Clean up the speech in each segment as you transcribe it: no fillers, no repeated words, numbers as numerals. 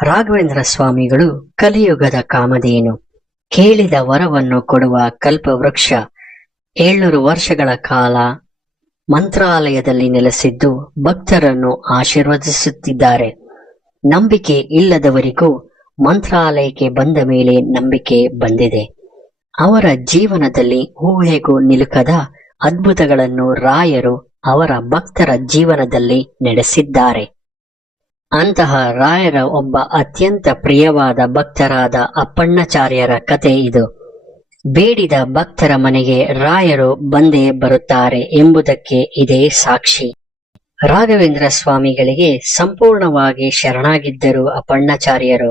ರಾಘವೇಂದ್ರ ಸ್ವಾಮಿಗಳು ಕಲಿಯುಗದ ಕಾಮಧೇನು, ಕೇಳಿದ ವರವನ್ನು ಕೊಡುವ ಕಲ್ಪವೃಕ್ಷ. 700 ವರ್ಷಗಳ ಕಾಲ ಮಂತ್ರಾಲಯದಲ್ಲಿ ನೆಲೆಸಿದ್ದು ಭಕ್ತರನ್ನು ಆಶೀರ್ವದಿಸುತ್ತಿದ್ದಾರೆ. ನಂಬಿಕೆ ಇಲ್ಲದವರಿಗೂ ಮಂತ್ರಾಲಯಕ್ಕೆ ಬಂದ ಮೇಲೆ ನಂಬಿಕೆ ಬಂದಿದೆ. ಅವರ ಜೀವನದಲ್ಲಿ ಊಹೆಗೂ ನಿಲುಕದ ಅದ್ಭುತಗಳನ್ನು ರಾಯರು ಅವರ ಭಕ್ತರ ಜೀವನದಲ್ಲಿ ನಡೆಸಿದ್ದಾರೆ. ಅಂತಹ ರಾಯರ ಒಬ್ಬ ಅತ್ಯಂತ ಪ್ರಿಯವಾದ ಭಕ್ತರಾದ ಅಪ್ಪಣ್ಣಾಚಾರ್ಯರ ಕತೆ ಇದು. ಬೇಡಿದ ಭಕ್ತರ ಮನೆಗೆ ರಾಯರು ಬಂದೇ ಬರುತ್ತಾರೆ ಎಂಬುದಕ್ಕೆ ಇದೇ ಸಾಕ್ಷಿ. ರಾಘವೇಂದ್ರ ಸ್ವಾಮಿಗಳಿಗೆ ಸಂಪೂರ್ಣವಾಗಿ ಶರಣಾಗಿದ್ದರು ಅಪ್ಪಣ್ಣಾಚಾರ್ಯರು.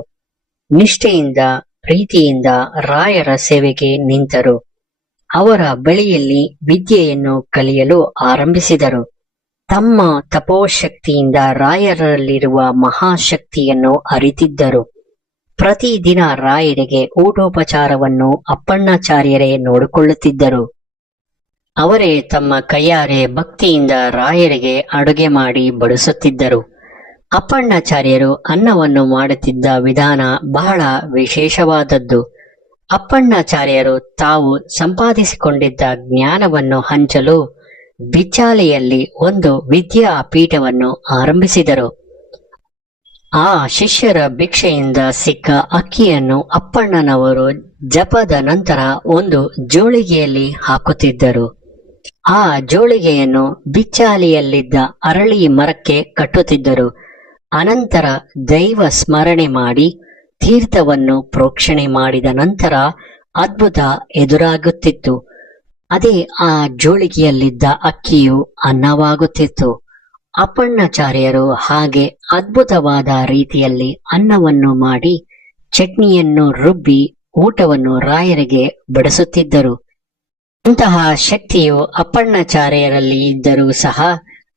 ನಿಷ್ಠೆಯಿಂದ ಪ್ರೀತಿಯಿಂದ ರಾಯರ ಸೇವೆಗೆ ನಿಂತರು. ಅವರ ಬಳಿಯಲ್ಲಿ ವಿದ್ಯೆಯನ್ನು ಕಲಿಯಲು ಆರಂಭಿಸಿದರು. ತಮ್ಮ ತಪೋಶಕ್ತಿಯಿಂದ ರಾಯರಲ್ಲಿರುವ ಮಹಾಶಕ್ತಿಯನ್ನು ಅರಿತಿದ್ದರು. ಪ್ರತಿದಿನ ರಾಯರಿಗೆ ಊಟೋಪಚಾರವನ್ನು ಅಪ್ಪಣ್ಣಾಚಾರ್ಯರೇ ನೋಡಿಕೊಳ್ಳುತ್ತಿದ್ದರು. ಅವರೇ ತಮ್ಮ ಕೈಯಾರೆ ಭಕ್ತಿಯಿಂದ ರಾಯರಿಗೆ ಅಡುಗೆ ಮಾಡಿ ಬಡಿಸುತ್ತಿದ್ದರು. ಅಪ್ಪಣ್ಣಾಚಾರ್ಯರು ಅನ್ನವನ್ನು ಮಾಡುತ್ತಿದ್ದ ವಿಧಾನ ಬಹಳ ವಿಶೇಷವಾದದ್ದು. ಅಪ್ಪಣ್ಣಾಚಾರ್ಯರು ತಾವು ಸಂಪಾದಿಸಿಕೊಂಡಿದ್ದ ಜ್ಞಾನವನ್ನು ಹಂಚಲು ಬಿಚ್ಚಾಲೆಯಲ್ಲಿ ಒಂದು ವಿದ್ಯಾಪೀಠವನ್ನು ಆರಂಭಿಸಿದರು. ಆ ಶಿಷ್ಯರ ಭಿಕ್ಷೆಯಿಂದ ಸಿಕ್ಕ ಅಕ್ಕಿಯನ್ನು ಅಪ್ಪಣ್ಣನವರು ಜಪದ ನಂತರ ಒಂದು ಜೋಳಿಗೆಯಲ್ಲಿ ಹಾಕುತ್ತಿದ್ದರು. ಆ ಜೋಳಿಗೆಯನ್ನು ಬಿಚ್ಚಾಲೆಯಲ್ಲಿದ್ದ ಅರಳಿ ಮರಕ್ಕೆ ಕಟ್ಟುತ್ತಿದ್ದರು. ಅನಂತರ ದೈವ ಸ್ಮರಣೆ ಮಾಡಿ ತೀರ್ಥವನ್ನು ಪ್ರೋಕ್ಷಣೆ ಮಾಡಿದ ನಂತರ ಅದ್ಭುತ ಎದುರಾಗುತ್ತಿತ್ತು. ಅದೇ ಆ ಜೋಳಿಗೆಯಲ್ಲಿದ್ದ ಅಕ್ಕಿಯು ಅನ್ನವಾಗುತ್ತಿತ್ತು. ಅಪ್ಪಣ್ಣಾಚಾರ್ಯರು ಹಾಗೆ ಅದ್ಭುತವಾದ ರೀತಿಯಲ್ಲಿ ಅನ್ನವನ್ನು ಮಾಡಿ ಚಟ್ನಿಯನ್ನು ರುಬ್ಬಿ ಊಟವನ್ನು ರಾಯರಿಗೆ ಬಡಿಸುತ್ತಿದ್ದರು. ಅಂತಹ ಶಕ್ತಿಯು ಅಪ್ಪಣ್ಣಾಚಾರ್ಯರಲ್ಲಿ ಇದ್ದರೂ ಸಹ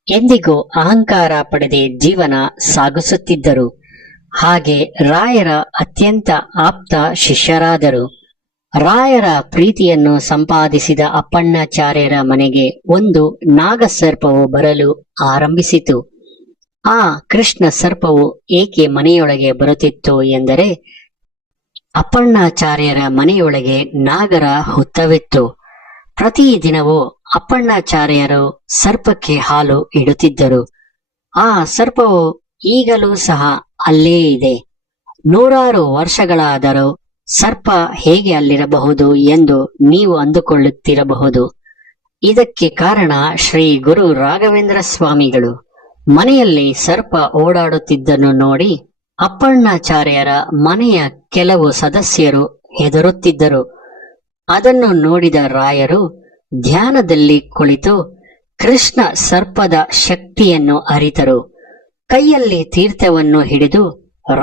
ಎಂದಿಗೂ ಅಹಂಕಾರ ಪಡೆದೇ ಜೀವನ ಸಾಗಿಸುತ್ತಿದ್ದರು. ಹಾಗೆ ರಾಯರ ಅತ್ಯಂತ ಆಪ್ತ ಶಿಷ್ಯರಾದರು. ರಾಯರ ಪ್ರೀತಿಯನ್ನು ಸಂಪಾದಿಸಿದ ಅಪ್ಪಣ್ಣಾಚಾರ್ಯರ ಮನೆಗೆ ಒಂದು ನಾಗಸರ್ಪವು ಬರಲು ಆರಂಭಿಸಿತು. ಆ ಕೃಷ್ಣ ಸರ್ಪವು ಏಕೆ ಮನೆಯೊಳಗೆ ಬರುತ್ತಿತ್ತು ಎಂದರೆ, ಅಪ್ಪಣ್ಣಾಚಾರ್ಯರ ಮನೆಯೊಳಗೆ ನಾಗರ ಹುತ್ತವಿತ್ತು. ಪ್ರತಿದಿನವೂ ಅಪ್ಪಣ್ಣಾಚಾರ್ಯರು ಸರ್ಪಕ್ಕೆ ಹಾಲು ಇಡುತ್ತಿದ್ದರು. ಆ ಸರ್ಪವು ಈಗಲೂ ಸಹ ಅಲ್ಲೇ ಇದೆ. 100 ವರ್ಷಗಳಾದರೂ ಸರ್ಪ ಹೇಗೆ ಅಲ್ಲಿರಬಹುದು ಎಂದು ನೀವು ಅಂದುಕೊಳ್ಳುತ್ತಿರಬಹುದು. ಇದಕ್ಕೆ ಕಾರಣ ಶ್ರೀ ಗುರು ರಾಘವೇಂದ್ರ ಸ್ವಾಮಿಗಳು. ಮನೆಯಲ್ಲಿ ಸರ್ಪ ಓಡಾಡುತ್ತಿದ್ದನ್ನು ನೋಡಿ ಅಪ್ಪಣ್ಣಾಚಾರ್ಯರ ಮನೆಯ ಕೆಲವು ಸದಸ್ಯರು ಹೆದರುತ್ತಿದ್ದರು. ಅದನ್ನು ನೋಡಿದ ರಾಯರು ಧ್ಯಾನದಲ್ಲಿ ಕುಳಿತು ಕೃಷ್ಣ ಸರ್ಪದ ಶಕ್ತಿಯನ್ನು ಅರಿತರು. ಕೈಯಲ್ಲಿ ತೀರ್ಥವನ್ನು ಹಿಡಿದು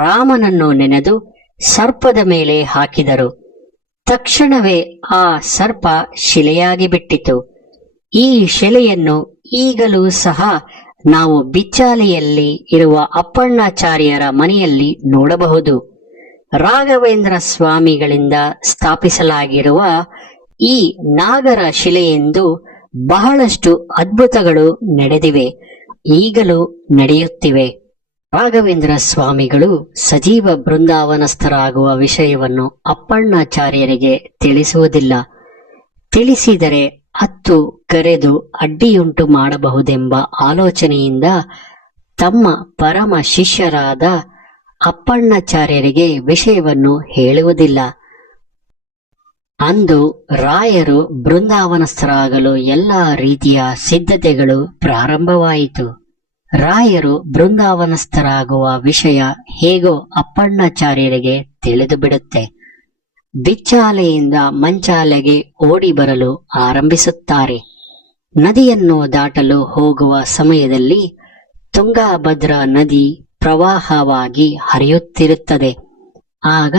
ರಾಮನನ್ನು ನೆನೆದು ಸರ್ಪದ ಮೇಲೆ ಹಾಕಿದರು. ತಕ್ಷಣವೇ ಆ ಸರ್ಪ ಶಿಲೆಯಾಗಿ ಬಿಟ್ಟಿತು. ಈ ಶಿಲೆಯನ್ನು ಈಗಲೂ ಸಹ ನಾವು ಬಿಚ್ಚಾಲೆಯಲ್ಲಿ ಇರುವ ಅಪ್ಪಣ್ಣಾಚಾರ್ಯರ ಮನೆಯಲ್ಲಿ ನೋಡಬಹುದು. ರಾಘವೇಂದ್ರ ಸ್ವಾಮಿಗಳಿಂದ ಸ್ಥಾಪಿಸಲಾಗಿರುವ ಈ ನಾಗರ ಶಿಲೆಯೆಂದು ಬಹಳಷ್ಟು ಅದ್ಭುತಗಳು ನಡೆದಿವೆ, ಈಗಲೂ ನಡೆಯುತ್ತಿವೆ. ರಾಘವೇಂದ್ರ ಸ್ವಾಮಿಗಳು ಸಜೀವ ಬೃಂದಾವನಸ್ಥರಾಗುವ ವಿಷಯವನ್ನು ಅಪ್ಪಣ್ಣಾಚಾರ್ಯರಿಗೆ ತಿಳಿಸುವುದಿಲ್ಲ. ತಿಳಿಸಿದರೆ ಹತ್ತು ಕರೆದು ಅಡ್ಡಿಯುಂಟು ಮಾಡಬಹುದೆಂಬ ಆಲೋಚನೆಯಿಂದ ತಮ್ಮ ಪರಮ ಶಿಷ್ಯರಾದ ಅಪ್ಪಣ್ಣಾಚಾರ್ಯರಿಗೆ ವಿಷಯವನ್ನು ಹೇಳುವುದಿಲ್ಲ. ಅಂದು ರಾಯರು ಬೃಂದಾವನಸ್ಥರಾಗಲು ಎಲ್ಲ ರೀತಿಯ ಸಿದ್ಧತೆಗಳು ಪ್ರಾರಂಭವಾಯಿತು. ರಾಯರು ಬೃಂದಾವನಸ್ಥರಾಗುವ ವಿಷಯ ಹೇಗೋ ಅಪ್ಪಣ್ಣಾಚಾರ್ಯರಿಗೆ ತಿಳಿದು ಬಿಡುತ್ತೆ. ಬಿಚ್ಚಾಲೆಯಿಂದ ಮಂಚಾಲೆಗೆ ಓಡಿ ಬರಲು ಆರಂಭಿಸುತ್ತಾರೆ. ನದಿಯನ್ನು ದಾಟಲು ಹೋಗುವ ಸಮಯದಲ್ಲಿ ತುಂಗಾಭದ್ರಾ ನದಿ ಪ್ರವಾಹವಾಗಿ ಹರಿಯುತ್ತಿರುತ್ತದೆ. ಆಗ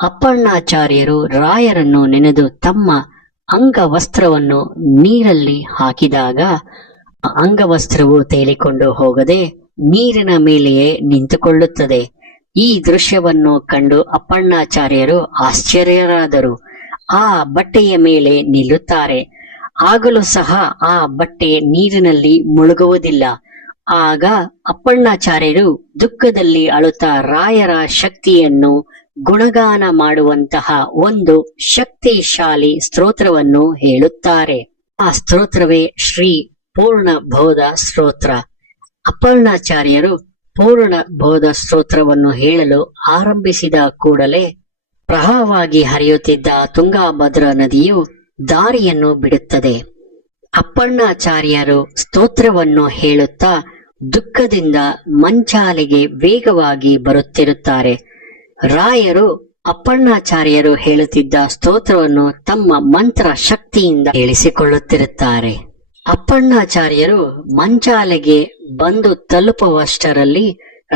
ಅಪ್ಪಣ್ಣಾಚಾರ್ಯರು ರಾಯರನ್ನು ನೆನೆದು ತಮ್ಮ ಅಂಗವಸ್ತ್ರವನ್ನು ನೀರಲ್ಲಿ ಹಾಕಿದಾಗ ಅಂಗವಸ್ತ್ರವು ತೇಲಿಕೊಂಡು ಹೋಗದೆ ನೀರಿನ ಮೇಲೆಯೇ ನಿಂತುಕೊಳ್ಳುತ್ತದೆ. ಈ ದೃಶ್ಯವನ್ನು ಕಂಡು ಅಪ್ಪಣ್ಣಾಚಾರ್ಯರು ಆಶ್ಚರ್ಯರಾದರು. ಆ ಬಟ್ಟೆಯ ಮೇಲೆ ನಿಲ್ಲುತ್ತಾರೆ. ಆಗಲೂ ಸಹ ಆ ಬಟ್ಟೆ ನೀರಿನಲ್ಲಿ ಮುಳುಗುವುದಿಲ್ಲ. ಆಗ ಅಪ್ಪಣ್ಣಾಚಾರ್ಯರು ದುಃಖದಲ್ಲಿ ಅಳುತ್ತಾ ರಾಯರ ಶಕ್ತಿಯನ್ನು ಗುಣಗಾನ ಮಾಡುವಂತಹ ಒಂದು ಶಕ್ತಿಶಾಲಿ ಸ್ತೋತ್ರವನ್ನು ಹೇಳುತ್ತಾರೆ. ಆ ಸ್ತೋತ್ರವೇ ಶ್ರೀ ಪೂರ್ಣ ಬೋಧ ಸ್ತೋತ್ರ. ಅಪ್ಪಣ್ಣಾಚಾರ್ಯರು ಪೂರ್ಣ ಬೋಧ ಸ್ತೋತ್ರವನ್ನು ಹೇಳಲು ಆರಂಭಿಸಿದ ಕೂಡಲೇ ಪ್ರವಾಹವಾಗಿ ಹರಿಯುತ್ತಿದ್ದ ತುಂಗಾಭದ್ರಾ ನದಿಯು ದಾರಿಯನ್ನು ಬಿಡುತ್ತದೆ. ಅಪ್ಪಣ್ಣಾಚಾರ್ಯರು ಸ್ತೋತ್ರವನ್ನು ಹೇಳುತ್ತಾ ದುಃಖದಿಂದ ಮಂಚಾಲೆಗೆ ವೇಗವಾಗಿ ಬರುತ್ತಿರುತ್ತಾರೆ. ರಾಯರು ಅಪ್ಪಣ್ಣಾಚಾರ್ಯರು ಹೇಳುತ್ತಿದ್ದ ಸ್ತೋತ್ರವನ್ನು ತಮ್ಮ ಮಂತ್ರ ಶಕ್ತಿಯಿಂದ ಹೇಳಿಸಿಕೊಳ್ಳುತ್ತಿರುತ್ತಾರೆ. ಅಪ್ಪಣ್ಣಾಚಾರ್ಯರು ಮಂಚಾಲೆಗೆ ಬಂದು ತಲುಪುವಷ್ಟರಲ್ಲಿ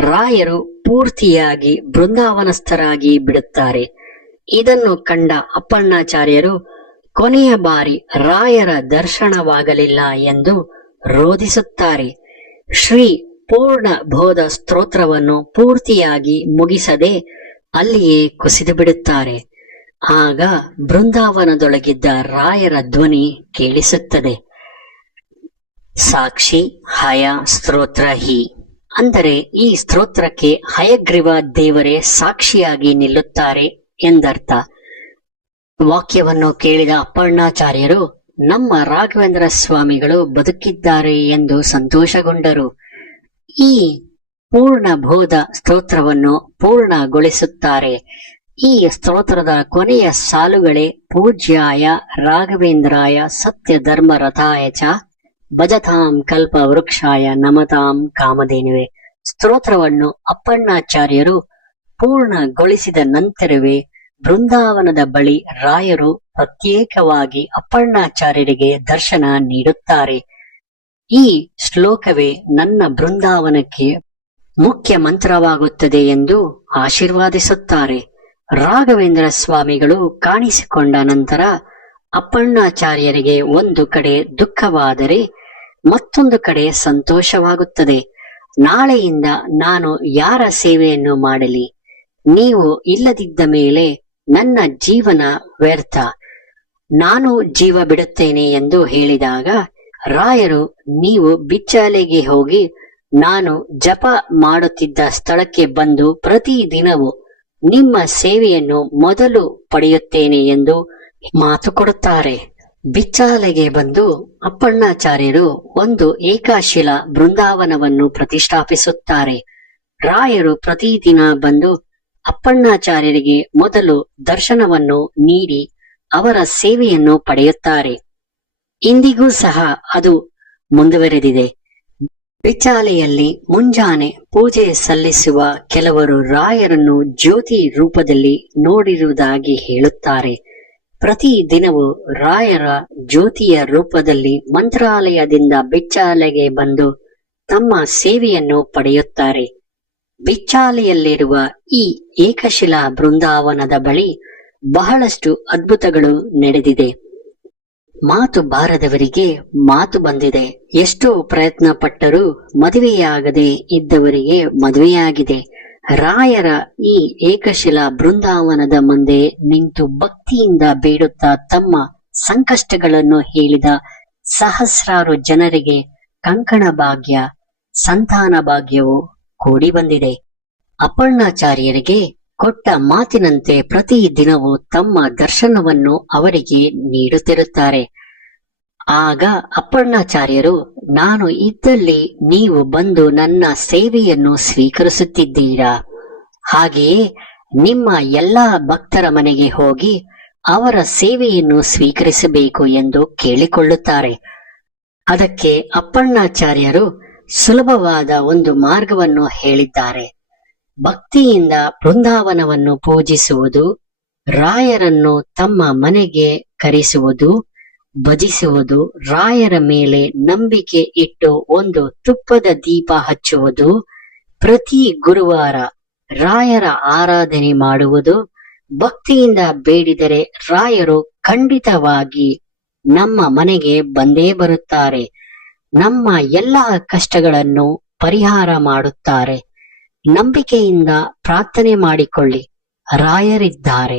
ರಾಯರು ಪೂರ್ತಿಯಾಗಿ ಬೃಂದಾವನಸ್ಥರಾಗಿ ಬಿಡುತ್ತಾರೆ. ಇದನ್ನು ಕಂಡ ಅಪ್ಪಣ್ಣಾಚಾರ್ಯರು ಕೊನೆಯ ಬಾರಿ ರಾಯರ ದರ್ಶನವಾಗಲಿಲ್ಲ ಎಂದು ರೋಧಿಸುತ್ತಾರೆ. ಶ್ರೀ ಪೂರ್ಣ ಬೋಧ ಸ್ತೋತ್ರವನ್ನು ಪೂರ್ತಿಯಾಗಿ ಮುಗಿಸದೆ ಅಲ್ಲಿಯೇ ಕುಸಿದು ಬಿಡುತ್ತಾರೆ. ಆಗ ಬೃಂದಾವನದೊಳಗಿದ್ದ ರಾಯರ ಧ್ವನಿ ಕೇಳಿಸುತ್ತದೆ. ಸಾಕ್ಷಿ ಹಯ ಸ್ತೋತ್ರ ಹಿ, ಅಂದರೆ ಈ ಸ್ತೋತ್ರಕ್ಕೆ ಹಯಗ್ರೀವ ದೇವರೇ ಸಾಕ್ಷಿಯಾಗಿ ನಿಲ್ಲುತ್ತಾರೆ ಎಂದರ್ಥ. ವಾಕ್ಯವನ್ನು ಕೇಳಿದ ಅಪ್ಪಣ್ಣಾಚಾರ್ಯರು ನಮ್ಮ ರಾಘವೇಂದ್ರ ಸ್ವಾಮಿಗಳು ಬದುಕಿದ್ದಾರೆ ಎಂದು ಸಂತೋಷಗೊಂಡರು. ಈ ಪೂರ್ಣ ಬೋಧ ಸ್ತೋತ್ರವನ್ನು ಪೂರ್ಣಗೊಳಿಸುತ್ತಾರೆ. ಈ ಸ್ತೋತ್ರದ ಕೊನೆಯ ಸಾಲುಗಳೇ ಪೂಜ್ಯಾಯ ರಾಘವೇಂದ್ರಾಯ ಸತ್ಯ ಧರ್ಮ ರಥಾಯ ಚ ಭಜತಾಂ ಕಲ್ಪ ವೃಕ್ಷಾಯ ನಮತಾಂ ಕಾಮಧೇನುವೆ. ಸ್ತೋತ್ರವನ್ನು ಅಪ್ಪಣ್ಣಾಚಾರ್ಯರು ಪೂರ್ಣಗೊಳಿಸಿದ ನಂತರವೇ ಬೃಂದಾವನದ ಬಳಿ ರಾಯರು ಪ್ರತ್ಯೇಕವಾಗಿ ಅಪ್ಪಣ್ಣಾಚಾರ್ಯರಿಗೆ ದರ್ಶನ ನೀಡುತ್ತಾರೆ. ಈ ಶ್ಲೋಕವೇ ನನ್ನ ಬೃಂದಾವನಕ್ಕೆ ಮುಖ್ಯ ಮಂತ್ರವಾಗುತ್ತದೆ ಎಂದು ಆಶೀರ್ವಾದಿಸುತ್ತಾರೆ. ರಾಘವೇಂದ್ರ ಸ್ವಾಮಿಗಳು ಕಾಣಿಸಿಕೊಂಡ ನಂತರ ಅಪ್ಪಣ್ಣಾಚಾರ್ಯರಿಗೆ ಒಂದು ಕಡೆ ದುಃಖವಾದರೆ ಮತ್ತೊಂದು ಕಡೆ ಸಂತೋಷವಾಗುತ್ತದೆ. ನಾಳೆಯಿಂದ ನಾನು ಯಾರ ಸೇವೆಯನ್ನು ಮಾಡಲಿ? ನೀವು ಇಲ್ಲದಿದ್ದ ಮೇಲೆ ನನ್ನ ಜೀವನ ವ್ಯರ್ಥ, ನಾನು ಜೀವ ಬಿಡುತ್ತೇನೆ ಎಂದು ಹೇಳಿದಾಗ ರಾಯರು ನೀವು ಬಿಚ್ಚಾಲೆಗೆ ಹೋಗಿ ನಾನು ಜಪ ಮಾಡುತ್ತಿದ್ದ ಸ್ಥಳಕ್ಕೆ ಬಂದು ಪ್ರತಿದಿನವೂ ನಿಮ್ಮ ಸೇವೆಯನ್ನು ಮೊದಲು ಪಡೆಯುತ್ತೇನೆ ಎಂದು ಮಾತು ಕೊಡುತ್ತಾರೆ. ಬಿಚ್ಚಾಲೆಗೆ ಬಂದು ಅಪ್ಪಣ್ಣಾಚಾರ್ಯರು ಒಂದು ಏಕಶಿಲಾ ಬೃಂದಾವನವನ್ನು ಪ್ರತಿಷ್ಠಾಪಿಸುತ್ತಾರೆ. ರಾಯರು ಪ್ರತಿದಿನ ಬಂದು ಅಪ್ಪಣ್ಣಾಚಾರ್ಯರಿಗೆ ಮೊದಲು ದರ್ಶನವನ್ನು ನೀಡಿ ಅವರ ಸೇವೆಯನ್ನು ಪಡೆಯುತ್ತಾರೆ. ಇಂದಿಗೂ ಸಹ ಅದು ಮುಂದುವರೆದಿದೆ. ಬಿಚ್ಚಾಲೆಯಲ್ಲಿ ಮುಂಜಾನೆ ಪೂಜೆ ಸಲ್ಲಿಸುವ ಕೆಲವರು ರಾಯರನ್ನು ಜ್ಯೋತಿ ರೂಪದಲ್ಲಿ ನೋಡಿರುವುದಾಗಿ ಹೇಳುತ್ತಾರೆ. ಪ್ರತಿ ದಿನವೂ ರಾಯರ ಜ್ಯೋತಿಯ ರೂಪದಲ್ಲಿ ಮಂತ್ರಾಲಯದಿಂದ ಬಿಚ್ಚಾಲೆಗೆ ಬಂದು ತಮ್ಮ ಸೇವೆಯನ್ನು ಪಡೆಯುತ್ತಾರೆ. ಬಿಚ್ಚಾಲೆಯಲ್ಲಿರುವ ಈ ಏಕಶಿಲಾ ಬೃಂದಾವನದ ಬಳಿ ಬಹಳಷ್ಟು ಅದ್ಭುತಗಳು ನಡೆದಿದೆ. ಮಾತು ಬಾರದವರಿಗೆ ಮಾತು ಬಂದಿದೆ. ಎಷ್ಟೋ ಪ್ರಯತ್ನ ಪಟ್ಟರೂ ಮದುವೆಯಾಗದೆ ಇದ್ದವರಿಗೆ ಮದುವೆಯಾಗಿದೆ. ರಾಯರ ಈ ಏಕಶಿಲಾ ಬೃಂದಾವನದ ಮುಂದೆ ನಿಂತು ಭಕ್ತಿಯಿಂದ ಬೇಡುತ್ತಾ ತಮ್ಮ ಸಂಕಷ್ಟಗಳನ್ನು ಹೇಳಿದ ಸಹಸ್ರಾರು ಜನರಿಗೆ ಕಂಕಣ ಭಾಗ್ಯ, ಸಂತಾನ ಭಾಗ್ಯವು ಕೂಡಿ ಬಂದಿದೆ. ಅಪ್ಪಣ್ಣಾಚಾರ್ಯರಿಗೆ ಕೊಟ್ಟ ಮಾತಿನಂತೆ ಪ್ರತಿ ದಿನವೂ ತಮ್ಮ ದರ್ಶನವನ್ನು ಅವರಿಗೆ ನೀಡುತ್ತಿರುತ್ತಾರೆ. ಆಗ ಅಪ್ಪಣ್ಣಾಚಾರ್ಯರು ನಾನು ಇದ್ದಲ್ಲಿ ನೀವು ಬಂದು ನನ್ನ ಸೇವೆಯನ್ನು ಸ್ವೀಕರಿಸುತ್ತಿದ್ದೀರಾ, ಹಾಗೆಯೇ ನಿಮ್ಮ ಎಲ್ಲಾ ಭಕ್ತರ ಮನೆಗೆ ಹೋಗಿ ಅವರ ಸೇವೆಯನ್ನು ಸ್ವೀಕರಿಸಬೇಕು ಎಂದು ಕೇಳಿಕೊಳ್ಳುತ್ತಾರೆ. ಅದಕ್ಕೆ ಅಪ್ಪಣ್ಣಾಚಾರ್ಯರು ಸುಲಭವಾದ ಒಂದು ಮಾರ್ಗವನ್ನು ಹೇಳಿದ್ದಾರೆ. ಭಕ್ತಿಯಿಂದ ಬೃಂದಾವನವನ್ನು ಪೂಜಿಸುವುದು, ರಾಯರನ್ನು ತಮ್ಮ ಮನೆಗೆ ಕರೆಸುವುದು, ಭಜಿಸುವುದು, ರಾಯರ ಮೇಲೆ ನಂಬಿಕೆ ಇಟ್ಟು ಒಂದು ತುಪ್ಪದ ದೀಪ ಹಚ್ಚುವುದು, ಪ್ರತಿ ಗುರುವಾರ ರಾಯರ ಆರಾಧನೆ ಮಾಡುವುದು, ಭಕ್ತಿಯಿಂದ ಬೇಡಿದರೆ ರಾಯರು ಖಂಡಿತವಾಗಿ ನಮ್ಮ ಮನೆಗೆ ಬಂದೇ ಬರುತ್ತಾರೆ. ನಮ್ಮ ಎಲ್ಲ ಕಷ್ಟಗಳನ್ನು ಪರಿಹಾರ ಮಾಡುತ್ತಾರೆ. ನಂಬಿಕೆಯಿಂದ ಪ್ರಾರ್ಥನೆ ಮಾಡಿಕೊಳ್ಳಿ, ರಾಯರಿದ್ದಾರೆ.